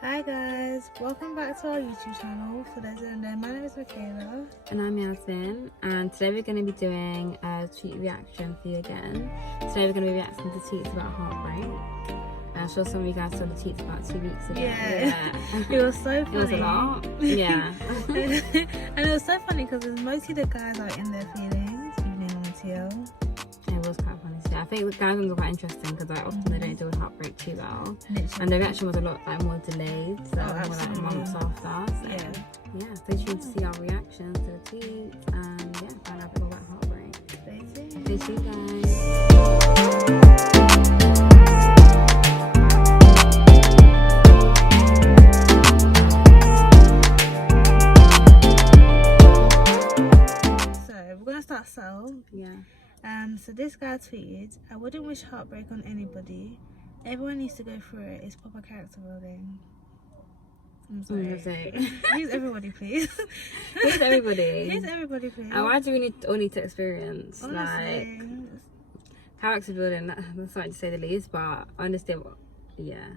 Hi guys, welcome back to our YouTube channel. For those who don't know, my name is Michaela. And I'm Yasmin, and today we're going to be doing a tweet reaction for you again. Today we're going to be reacting to tweets about heartbreak. I'm sure some of you guys saw the tweets about 2 weeks ago. Yeah. It was so funny. It was a lot. Yeah. And it was so funny because it's mostly the guys are in their feelings, even in TL. It was quite funny. So I think the guys ones were quite interesting because often they don't deal with heartbreak too well. Literally. And the reaction was a lot more delayed, so more absolutely. months after. So Yeah. Stay tuned to see our reactions to the tweets and find out more about heartbreak. Stay tuned. Stay tuned, guys. So this guy tweeted, "I wouldn't wish heartbreak on anybody. Everyone needs to go through it. It's proper character building." I'm sorry. Who's everybody, please? Who's everybody? Who's everybody, please? And why do we all need to experience? Honestly. Like, character building, that's something to say the least, but honestly, yeah.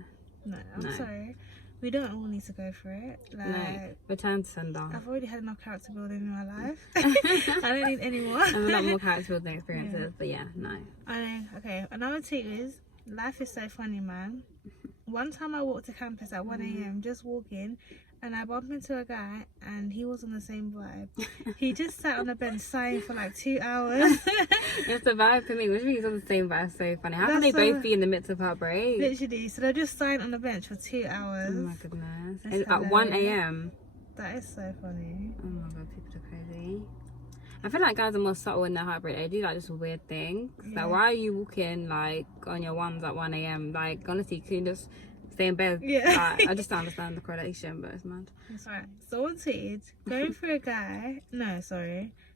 No, I'm sorry. We don't all need to go for it. Like, no, return to sender. I've already had enough character building in my life. I don't need any more. And a lot more character building experiences, but yeah, no. Okay, another tweet is, "Life is so funny, man. One time I walked to campus at 1 a.m. just walking, and I bumped into a guy and he was on the same vibe. He just sat on the bench sighing for like 2 hours." It's the vibe for me. Which means on the same vibe. So funny. How can they both be in the midst of heartbreak? Literally. So they're just sighing on the bench for 2 hours. Oh my goodness. And at 1 a.m. That is so funny. Oh my god, people are crazy. I feel like guys are more subtle in their heartbreak. They do like just weird things. Yeah. Like, why are you walking like on your ones at 1 a.m? Like, honestly, you couldn't just stay in bed. Yeah. Like, I just don't understand the correlation, but it's mad. That's right. Someone tweeted, "Going through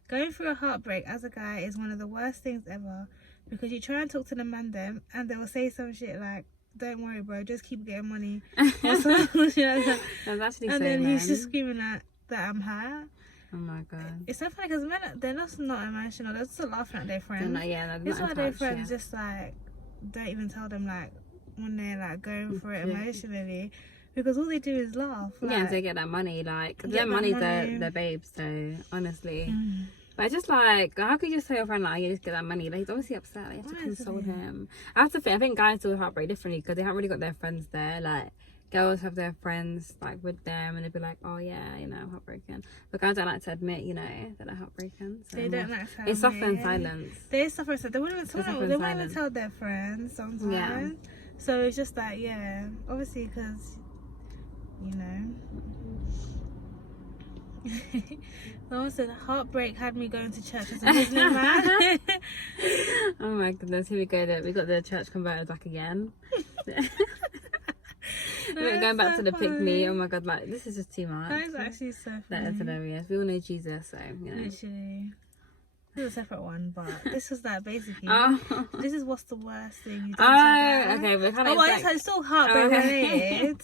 going through a heartbreak as a guy is one of the worst things ever, because you try and talk to the man them and they will say some shit like, 'Don't worry, bro, just keep getting money.' Or something like that. That's actually And so then men. he's just screaming that I'm hurt." Oh my god. It's so funny because men, they're just not emotional. They're just laughing at their friends. They're It's not why their friends just like don't even tell them like when they're like going through it emotionally, because all they do is laugh. Like, yeah, they get that money. Like, their money's their babes. So honestly, but it's just like, how could you just tell your friend like, "You just get that money"? Like, he's obviously upset. Like, you have to console him. I have to think. I think guys deal with heartbreak differently because they haven't really got their friends there. Like, girls have their friends like with them, and they'd be like, "Oh yeah, you know, I'm heartbroken." But guys don't like to admit, you know, that they're heartbroken. So they don't like to admit. They suffer in silence. They suffer in silence. They wouldn't even tell their friends sometimes. Yeah. So it's just that, obviously, because you know. Someone said, "Heartbreak had me going to church as a Muslim man." Oh my goodness, here we go. We got the church converted back again. We're going back to the pick me. Oh my god, like, this is just too much. That is actually so funny. That is hilarious. We all know Jesus, so you know. Literally. This is a separate one, but this is like basically. This is what's the worst thing you've done. Okay, but kind of. It's still heartbreak related,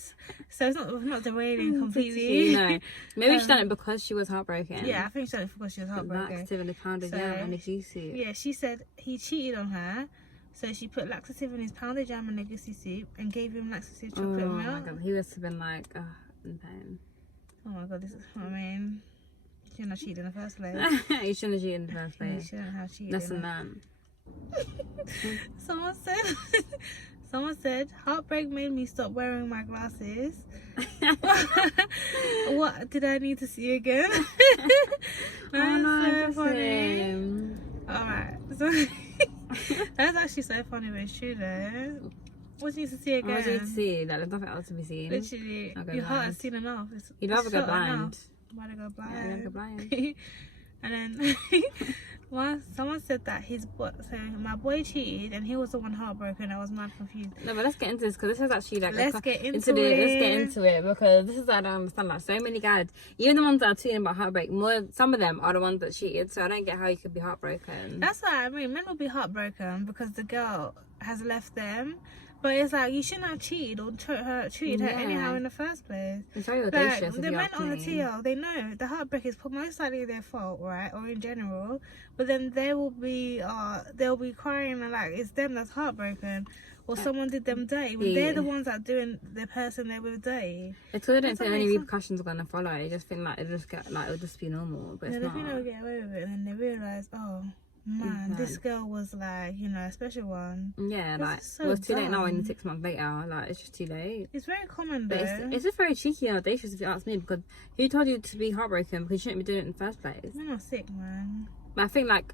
so it's not derailing completely. No, maybe she done it because she was heartbroken. Yeah, I think she done it because she was heartbroken. Laxative in the pounded jam and the juice soup. Yeah, she said he cheated on her, so she put laxative in his pounded jam and legacy soup and gave him laxative chocolate milk. Oh my god, he must have been like, in pain. Oh my god, this is what I mean. You shouldn't have cheated in the first place. You shouldn't have cheated in the first place. You shouldn't have cheated. That's a man. Someone said, "Heartbreak made me stop wearing my glasses." What did I need to see again? That's so funny. Alright, so that's actually so funny, but it's true though. What do you need to see again? What do you need to see? Like, there's nothing else to be seen. Literally, your heart has seen enough. You'd rather go blind. Why to go blind? Yeah, go blind. And then someone said that my boy cheated and he was the one heartbroken. I was mad confused. No, but let's get into this because this is actually like let's get into it because this is, I don't understand, like, so many guys, even the ones that are tweeting about heartbreak, some of them are the ones that cheated, so I don't get how you could be heartbroken. That's what I mean. Men will be heartbroken because the girl has left them, But it's like, you shouldn't have cheated or treated her anyhow in the first place. It's very audacious. Like, the men on the TL, they know the heartbreak is most likely their fault, right? Or in general. But then they'll be crying and like, it's them that's heartbroken. Or someone did them dirty. But they're the ones that doing the person they're with dirty. It's because they don't think any repercussions are gonna follow. They just think like it'll just be normal, but it's not. They think they'll get away with it, and then they realise, oh man, this girl was like, you know, a special one. Yeah, like it was too late now. In 6 months later, like it's just too late. It's very common though. But it's just very cheeky and audacious if you ask me. Because who told you to be heartbroken? Because you shouldn't be doing it in the first place. You're not sick, man. But I think like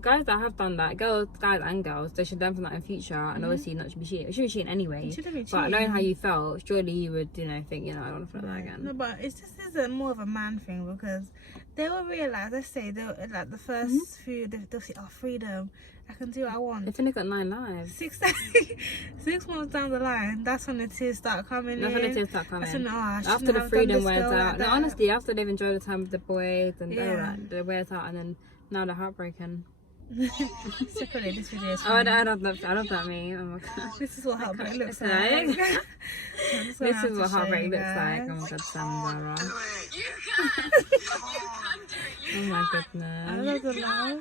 guys that have done that, guys and girls, they should learn from that in future, and obviously not to be cheating. It shouldn't be cheating anyway. But knowing how you felt, surely you would, you know, think, you know, I don't want to feel that again. No, but it's just more of a man thing, because they will realise, let's say, like the first few, they'll say, oh, freedom, I can do what I want. They've only got 9 lives. 6 months down the line, that's when the tears start coming That's when the tears start coming. When, after the freedom wears out. No, honestly, after they've enjoyed the time with the boys and all that, it wears out, and then now they're heartbroken. Secretly, this video is I love that me. Oh my god. This is what heartbreak looks like. This is what heartbreak looks like. Oh my god, Sandra. Oh my goodness. I love the love.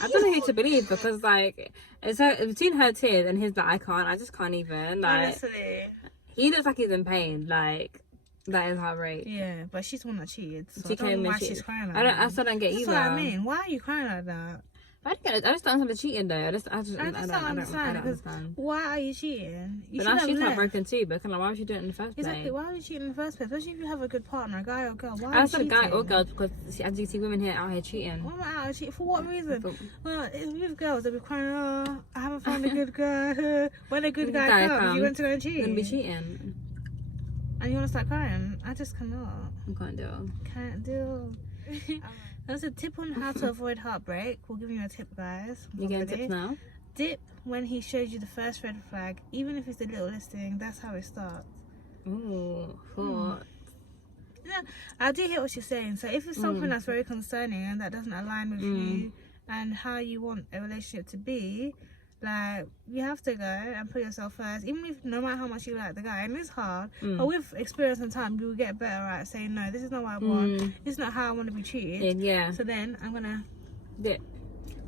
I don't know who to believe, because like it's between her tears and his like I just can't even, like, honestly. He looks like he's in pain, like that is heartbreak. Yeah, but she's the one that cheated, so She I don't came know and why she's crying like I that. still don't get either. That's what I mean. Why are you crying like that? I just don't understand the cheating though. I just don't understand. Why are you cheating? But now she's heartbroken too. But kind of, why would you do it in the first place? Exactly. Why would you cheat in the first place? Especially if you have a good partner, a guy or girl. Why? I said guy or girl, because as you see, women here out here cheating. Why am I out here cheating? For what reason? Well, with girls, they'll be crying. Oh, I haven't found a good guy. When a good guy comes, you want to go and cheat. You're gonna be cheating. And you want to start crying? I just cannot. I can't do. Can't do. That's a tip on how to avoid heartbreak. We'll give you a tip, guys. You getting tips now? Dip when he shows you the first red flag, even if it's the littlest thing. That's how it starts. Ooh, what? Yeah, I do hear what you're saying. So if it's something that's very concerning and that doesn't align with you and how you want a relationship to be, like, you have to go and put yourself first, even if no matter how much you like the guy, and it's hard, but with experience and time you will get better at saying, no, this is not what I want, this is not how I want to be treated. Yeah, so then I'm gonna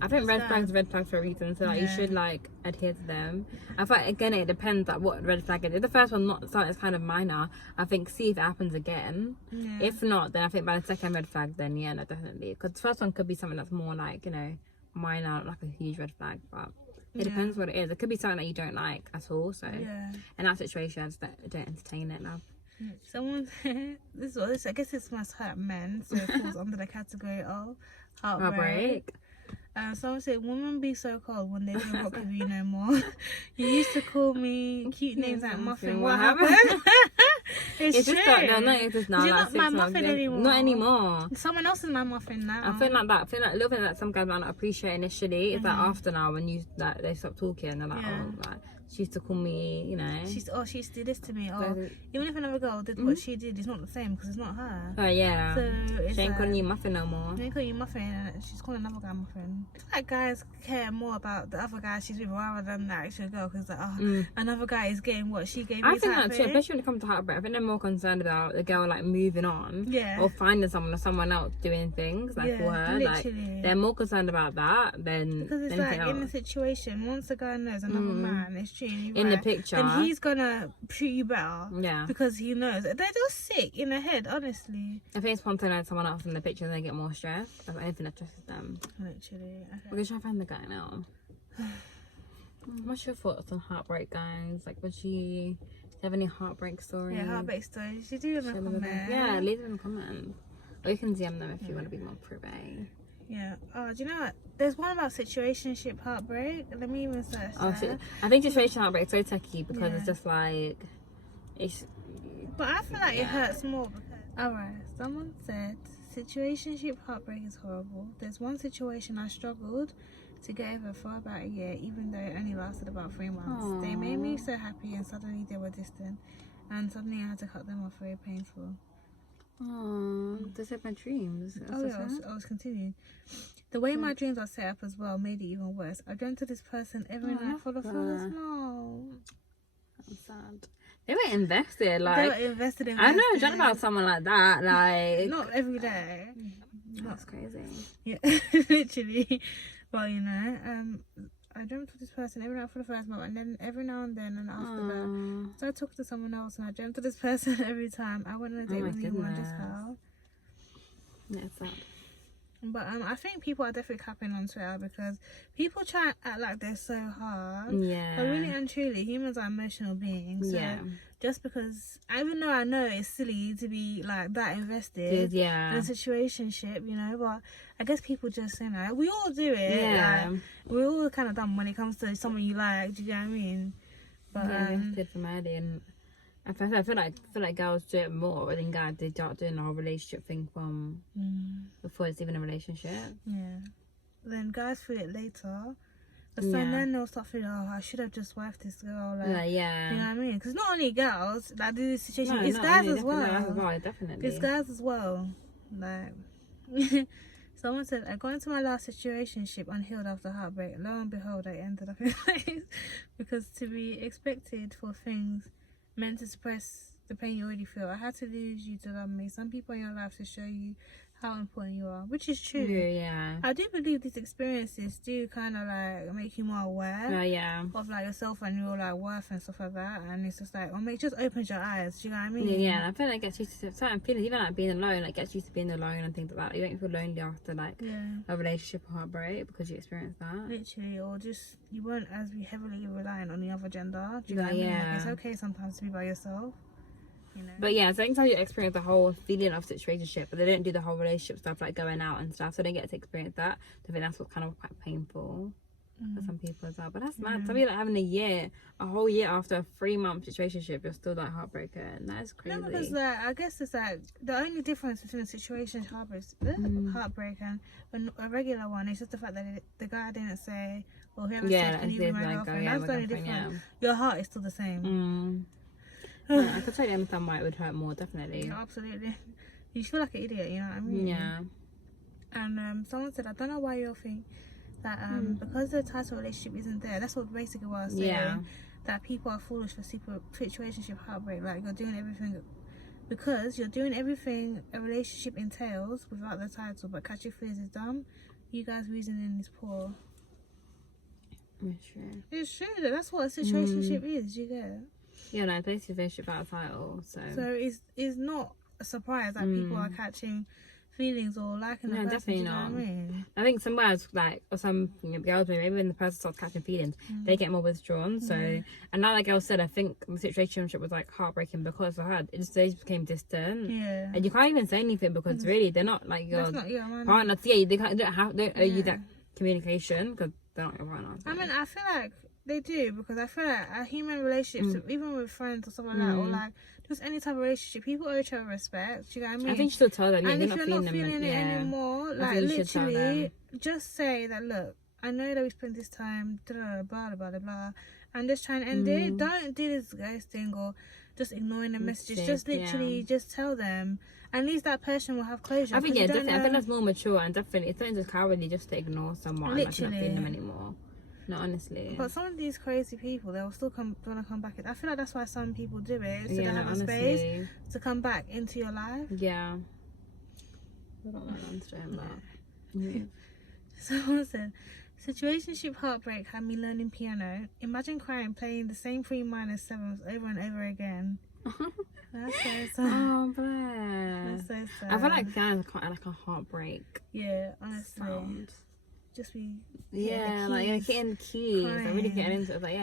I think red flags for a reason, so like you should like adhere to them. I think again it depends like what red flag is. If the first one not something that's kind of minor, I think see if it happens again. If not, then I think by the second red flag, then yeah, no, definitely, because the first one could be something that's more like, you know, minor, like a huge red flag, but it depends what it is. It could be something that you don't like at all. So in that situation, I just don't entertain it now. Someone said, I guess this must hurt men, so it falls under the category of heartbreak. Someone said, women be so cold when they don't rock with you no more. You used to call me cute names like Muffin. What happened? It's true. Just no, not just now. You're like not my Muffin anymore. Not anymore. Someone else is my Muffin now. I feel like that. I feel like a little bit that some guys might not appreciate initially. It's like after now, when you like they stop talking, they're like, oh, like she used to call me, you know. She used to do this to me. Or even if another girl did what she did, it's not the same because it's not her. Oh yeah. So she ain't calling you Muffin no more. She ain't calling you Muffin, and she's calling another guy Muffin. I feel like guys care more about the other guy she's with rather than the actual girl, because like, another guy is getting what she gave me. I think that too, especially when it comes to heartbreak. I think they're more concerned about the girl like moving on, or finding someone else doing things like for her. Literally. Like they're more concerned about that than because it's anything like else. In the situation, once the guy knows another man is treating you in the picture, then he's gonna treat you better. Yeah, because he knows they're just sick in the head. Honestly, I think it's fun to know someone else in the picture and they get more stressed. That's anything that stresses them. Literally. Okay. We're gonna try to find the guy now. What's your thoughts on heartbreak, guys? Like, do you have any heartbreak stories? Yeah, heartbreak stories. You do in the comments. Yeah, leave them in the comments. Or you can DM them if you want to be more privy. Yeah. Oh, do you know what? There's one about situationship heartbreak. Let me even search that. I think situationship heartbreak is so techy because it's just like it's. But I feel like it hurts more because. Alright, someone said situationship heartbreak is horrible. There's one situation I struggled to get over for about a year, even though it only lasted about 3 months. Aww. They made me so happy, and suddenly they were distant, and suddenly I had to cut them off. Very painful. Oh, they said my dreams. Oh yeah, I was continuing. The way my dreams are set up as well made it even worse. I dreamt of this person every night for the first month. That's sad. They were invested, They were invested. I know, dreamt about someone like that, like not every day. That's crazy. Yeah, literally. Well, you know, I dreamt of this person every night for the first month, and then every now and then, and after that, so I talked to someone else, and I dreamt of this person every time I went on a date with anyone. Just how? Yeah, it's sad. But I think people are definitely capping on Twitter because people try and act like they're so hard. Yeah. But really and truly, humans are emotional beings. So just because, even though I know it's silly to be like that invested in a situationship, you know, but I guess people just, you know, we all do it. Yeah. Like, we're all kind of dumb when it comes to someone you like. Do you know what I mean? But invested for Maddie, and I feel like girls do it more than guys. They start doing the whole relationship thing from before it's even a relationship. Yeah. Then guys feel it later. So then they'll start feeling, oh, I should have just wifed this girl. Like, you know what I mean? Because not only girls that do this situation, it's guys as well. Definitely. It's guys as well. Like, someone said, I got into my last situationship unhealed after heartbreak. Lo and behold, I ended up in place. Because to be expected for things meant to suppress the pain you already feel. I had to lose you to love me. Some people in your life to show you how important you are, which is true. Yeah. I do believe these experiences do kind of like make you more aware of like yourself and your like worth and stuff like that. And it's just like, it just opens your eyes. Do you know what I mean? Yeah. I feel like it gets used to certain feelings, even like being alone. Like gets used to being alone and things like that. You don't feel lonely after like a relationship or heartbreak because you experienced that. Literally, or just you weren't as heavily reliant on the other gender. Do you know what I mean? Like, it's okay sometimes to be by yourself. You know? But yeah, so sometimes you experience the whole feeling of situationship, but they don't do the whole relationship stuff like going out and stuff, so they get to experience that. I think that's what's kind of quite painful for some people as well. But that's mad. Some people like having a whole year after a 3-month situationship, you're still like heartbroken. That is crazy. No, because like, I guess it's like the only difference between a situation heartbreak and a regular one is just the fact that the guy didn't say, "Well, whoever said, can you be my girlfriend?" That's the only difference. Your heart is still the same. I could totally understand why it would hurt more, definitely. Yeah, absolutely. You feel like an idiot, you know what I mean? Yeah. And someone said, I don't know why you think that because the title relationship isn't there, that's what basically what I was saying, that people are foolish for situationship heartbreak. Like, you're doing everything because you're doing everything a relationship entails without the title, but catching feelings is dumb. You guys' reasoning is poor. It's true. It's true. That's what a situationship is, you get it? Yeah, no, basically relationship without a title. So it's not a surprise that people are catching feelings or liking the person. Definitely not. I mean? I think somewhere like, or some girls, maybe when the person starts catching feelings, they get more withdrawn. So, and like the girl said, I think the situationship was like heartbreaking because of her. They just became distant. Yeah. And you can't even say anything because really they're not like your partner. Yeah, they don't owe you that communication because they're not your partner. So. I mean, I feel like they do, because I feel like a human relationships, even with friends or something like that, or like just any type of relationship, people owe each other respect. Do you know what I mean? I think you should tell them. And if you're not feeling it anymore, like literally, just say that. Look, I know that we spent this time, blah blah blah blah, and just try and end it. Don't do this ghosting or just ignoring the messages. Just literally, just tell them. At least that person will have closure. I think definitely. I think that's more mature, and definitely it's not just cowardly just to ignore someone, like not feeling them anymore. No, honestly. But some of these crazy people, they'll still want to come back. I feel like that's why some people do it, so they have a space to come back into your life. Yeah. I don't want to understand that. Someone said, situationship heartbreak had me learning piano. Imagine crying playing the same 3 minor 7s over and over again. That's so sad. Oh, bless. That's so sad. I feel like piano is quite like a heartbreak. Yeah, honestly. Sound. Just be like getting the keys, like really getting into it. Like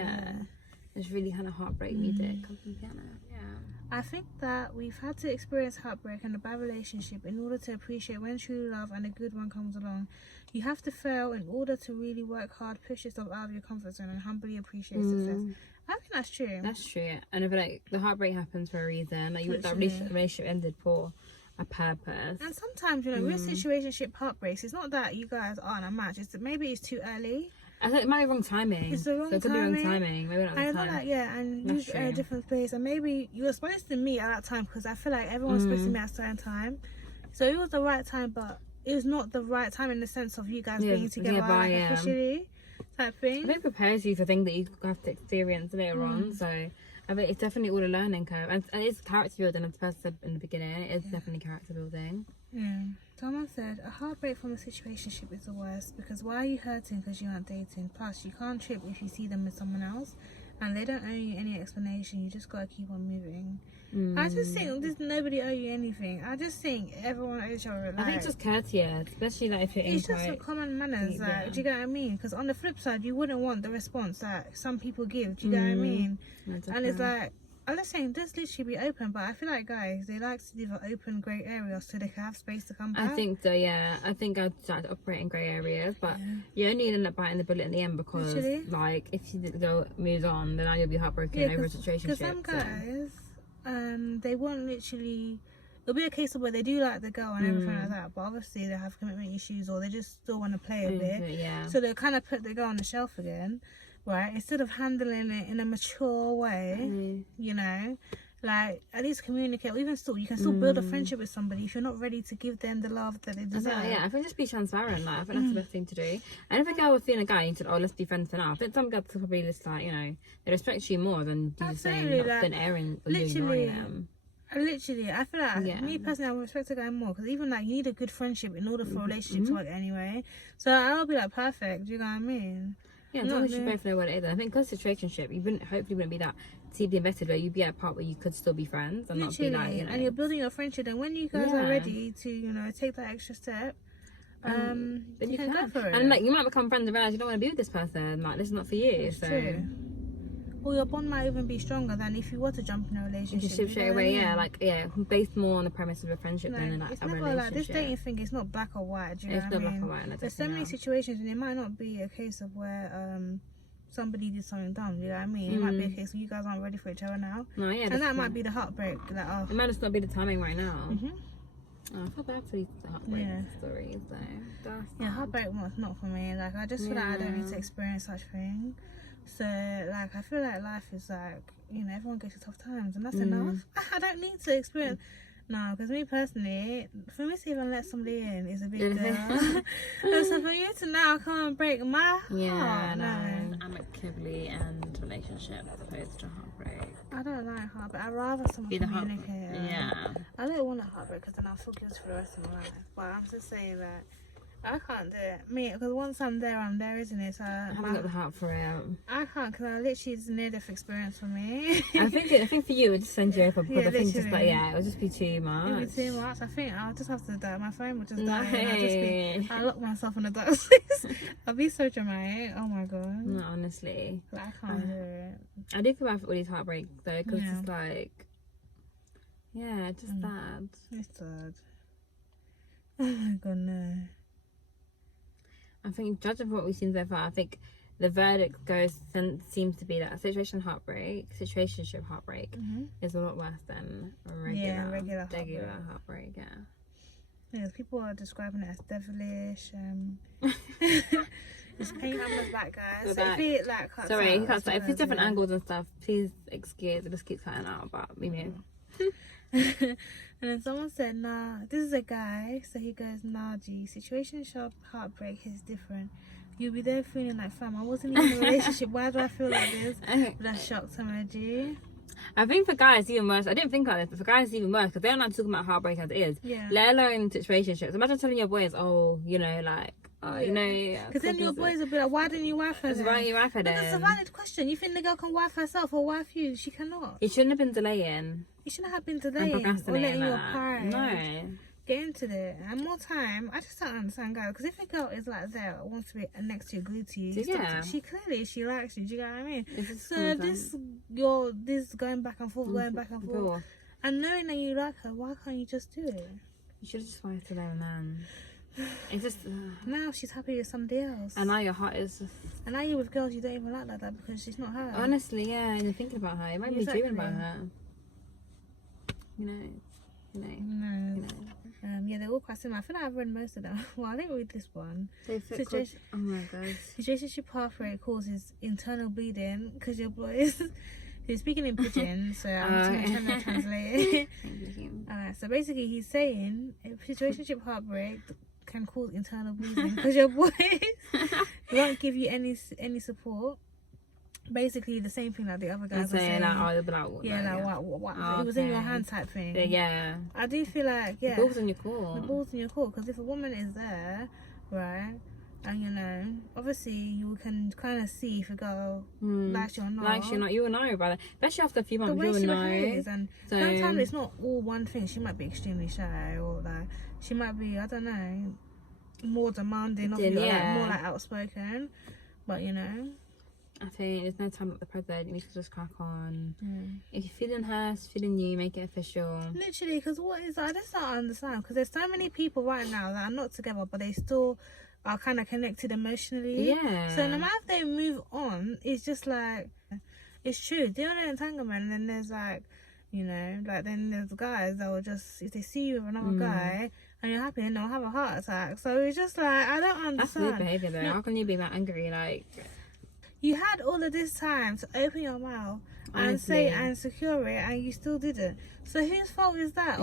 it's really kind of heartbreak music comes from piano. Yeah. I think that we've had to experience heartbreak and a bad relationship in order to appreciate when true love and a good one comes along. You have to fail in order to really work hard, push yourself out of your comfort zone, and humbly appreciate success. I think that's true. That's true. And I feel like the heartbreak happens for a reason. Like that relationship ended for a purpose. And sometimes, you know, with situationship heartbreaks, it's not that you guys aren't a match. It's that maybe it's too early. I think it might be wrong timing. It's the wrong so it could timing. be wrong timing. Maybe not the I time. feel like, yeah, and That's you at a true. different place, and maybe you were supposed to meet at that time, because I feel like everyone's supposed to meet at a certain time. So it was the right time, but it was not the right time in the sense of you guys being together officially type thing. I think it prepares you for things that you have to experience later on. So I mean, it's definitely all a learning curve, and it's character building, as the person said in the beginning. It's definitely character building. Yeah. Someone said a heartbreak from a situationship is the worst, because why are you hurting because you aren't dating? Plus, you can't trip if you see them with someone else, and they don't owe you any explanation. You just gotta keep on moving. I just think there's nobody owe you anything. I just think everyone owes you a life. I think it's just courteous, especially like if you're in it's just a common manners. Like, do you get what I mean? Because on the flip side, you wouldn't want the response that some people give. Do you get what I mean? And it's like, I'm just saying, just literally be open. But I feel like guys, they like to leave an open grey area so they can have space to come back. I think so, yeah. I think I'd start to operate in grey areas, but you only end up biting the bullet in the end, because like if you go moves on, then now you'll be heartbroken over a situation. Because some guys, they won't literally. It'll be a case of where they do like the girl and everything like that, but obviously they have commitment issues, or they just still want to play a bit. So they kind of put the girl on the shelf again. Right, instead of handling it in a mature way, you know, like at least communicate, or even still, you can still build a friendship with somebody if you're not ready to give them the love that they deserve. I think just be transparent. Like, I think that's the best thing to do. And if a girl was feeling a guy and said, "Oh, let's be friends for now," I think some girls could probably just like, you know, they respect you more than you saying not been airing or you ignoring them. Literally, I feel like me personally, I respect a guy more, because even like you need a good friendship in order for a relationship to work anyway. So I'll be like perfect. Do you know what I mean? Yeah, as long as you both know what it is. I think because situationship, you wouldn't be that deeply invested, where you'd be at a part where you could still be friends and not be like, you know. And you're building your friendship, and when you guys are ready to, you know, take that extra step, then you can go for it. And like you might become friends and realize you don't want to be with this person. Like, this is not for you. That's true. Or your bond might even be stronger than if you were to jump in a relationship. Straight away, based more on the premise of a friendship than in like a relationship. Like, this dating thing is not black or white. Do you know what I mean? Black or white. There's so many situations, and it might not be a case of where somebody did something dumb. You know what I mean? It might be a case where you guys aren't ready for each other now. No, yeah, and that might be the heartbreak. Like, it might just not be the timing right now. Oh, I feel bad for these heartbreak stories though. Heartbreak was not for me. Like, I just feel like I don't need to experience such thing. So, like, I feel like life is like, you know, everyone goes through tough times, and that's enough. I don't need to experience. No, because me personally, for me to even let somebody in is a big deal. So for you to now come and break my heart, no. Amicably and relationship as opposed to heartbreak. I don't like heartbreak. I'd rather someone communicate. I don't want a heartbreak, because then I'll feel guilty for the rest of my life. But I'm just saying that I can't do it. Me, because once I'm there, isn't it? So I haven't got the heart for it. I can't, because I literally, it's a near-death experience for me. I think for you, it would just send you over, because I think just like, it would just be too much. It would be too much. I think I'll just have to die. My phone would just die. I'll lock myself in a dark place. I'll be so dramatic. Oh my god. No, honestly. Like, I can't do it. I do feel bad for all these heartbreaks though, because it's like, it's just sad. It's sad. Oh my god, no. I think, judging from what we've seen so far, I think the verdict seems to be that situationship heartbreak is a lot worse than regular heartbreak. Yeah, people are describing it as devilish. Just paint numbers back, guys. So if it like cuts sorry, out, if it's different angles and stuff, please excuse. It just keeps cutting out, but we know. And then someone said, nah, this is a guy, so he goes, nah, G, situationship heartbreak is different. You'll be there feeling like, fam, I wasn't even in a relationship, why do I feel like this? That shocked him, G. I think for guys even worse. I didn't think like this, but for guys it's even worse, because they're not talking about heartbreak as it is. Let alone situationships. Imagine telling your boys, oh, you know, like, you know, because then your boys will be like, why didn't you wife her then? Why didn't you wife her then? That's a valid question. You think the girl can wife herself or wife you? She cannot. You shouldn't have been delaying. You shouldn't have been delaying or letting your pride get into it. And more time, I just don't understand, guys. Because if a girl is like there, wants to be next to you, glued to you, she clearly likes you. Do you get what I mean? So this going back and forth, and knowing that you like her, why can't you just do it? You should have just wanted to there and then. It's just now she's happy with somebody else, and now your heart is just, and now you're with girls you don't even like that because she's not her. Honestly, and you're thinking about her. You might be dreaming about her. You know. No. Yeah, they're all quite similar. I feel like I've read most of them. Well, I didn't read this one. Oh my god. Situationship heartbreak causes internal bleeding because your boy he's speaking in pidgin, so I'm trying to translate it. So basically he's saying situationship heartbreak can cause internal bleeding because your boys won't give you any support. Basically the same thing like the other guys are saying. It was in your hand type thing. Yeah. I do feel like the ball's in your court. The ball's in your court, because if a woman is there, right, and obviously you can kind of see if a girl likes you or not. You will know about it, especially after a few months. You will know. And sometimes it's not all one thing. She might be extremely shy, or like she might be, I don't know, more demanding of you, like, more like outspoken. But I think there's no time at the present. You need to just crack on. If you're feeling her, she's feeling you, make it official. Literally, because I just don't understand. Because there's so many people right now that are not together, but they still are kind of connected emotionally. Yeah. So no matter if they move on, it's just like, it's true. They're in an entanglement, and then there's like, then there's guys that will just, if they see you with another guy and you're happy, then they'll have a heart attack. So it's just like, I don't understand. That's weird behaviour though. How can you be that angry? Like, you had all of this time to open your mouth and say and secure it, and you still didn't. So whose fault is that?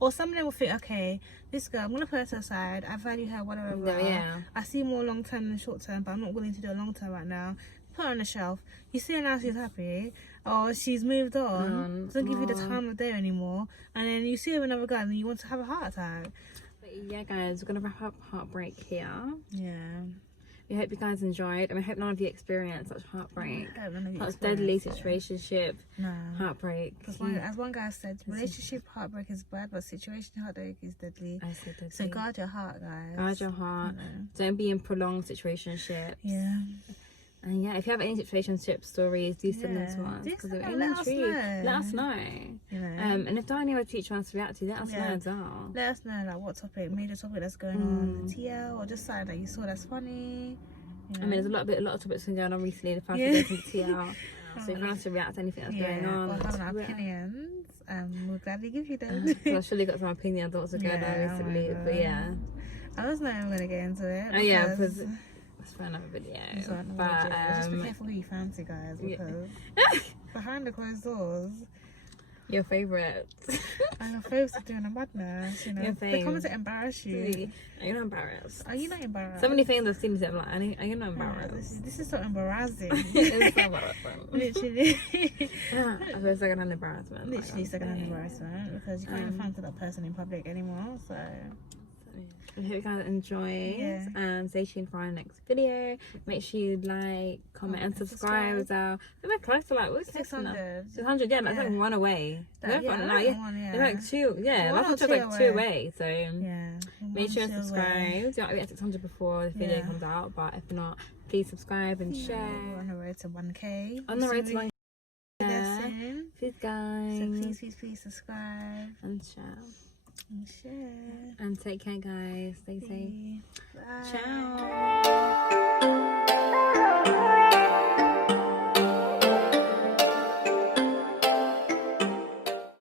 Or somebody will think, okay, this girl, I'm gonna put her aside. I value her, whatever. I see more long term than short term, but I'm not willing to do a long term right now. Put her on the shelf. You see her now, she's happy, or she's moved on. Doesn't give you the time of day anymore, and then you see her with another guy, and you want to have a heart attack. But yeah, guys, we're gonna wrap up Heartbreak here. Yeah. We hope you guys enjoyed, and we hope none of you experienced such heartbreak. Such deadly situationship heartbreak. As one guy said, relationship heartbreak is bad, but situation heartbreak is deadly. I said deadly. So guard your heart, guys. Guard your heart. Don't be in prolonged situationship. Yeah. And yeah, if you have any situationship stories, do send them to us, because we're intrigued. Let us know. And if there are any other teacher wants to react to, let us know as well. Let us know like what topic, major topic that's going on, the TL, or just something that you saw that's funny. I mean, there's a lot of topics been going on recently. The past few days from the TL. So if you want us to react to anything that's going on, or have opinions, we'll gladly give you them. I've surely got some opinions on what's going on recently, but yeah. I was not even going to get into it. Oh yeah, because that's for another video. But just be careful who you fancy, guys, because behind the closed doors, your favourites and your favourites are doing a madness, they come to embarrass you. Are you not embarrassed? Are you not embarrassed? So many things I've seen I'm like, are you not embarrassed? This is so embarrassing. It's so embarrassing. Literally. I feel second-hand embarrassment. Literally second-hand embarrassment, because you can't even fancy that person in public anymore, so I hope you guys enjoyed, and stay tuned for our next video. Make sure you like, comment, and subscribe as well. We're close to like 600. 600, yeah, that's like one away. Like two, last one took like 2 away. So make sure to subscribe. You might be at 600 before the video comes out, but if not, please subscribe and share. We're on the road to 1K. On the road to 1K. Please, guys. So please subscribe and share. And take care, guys. Stay safe. Bye. Ciao.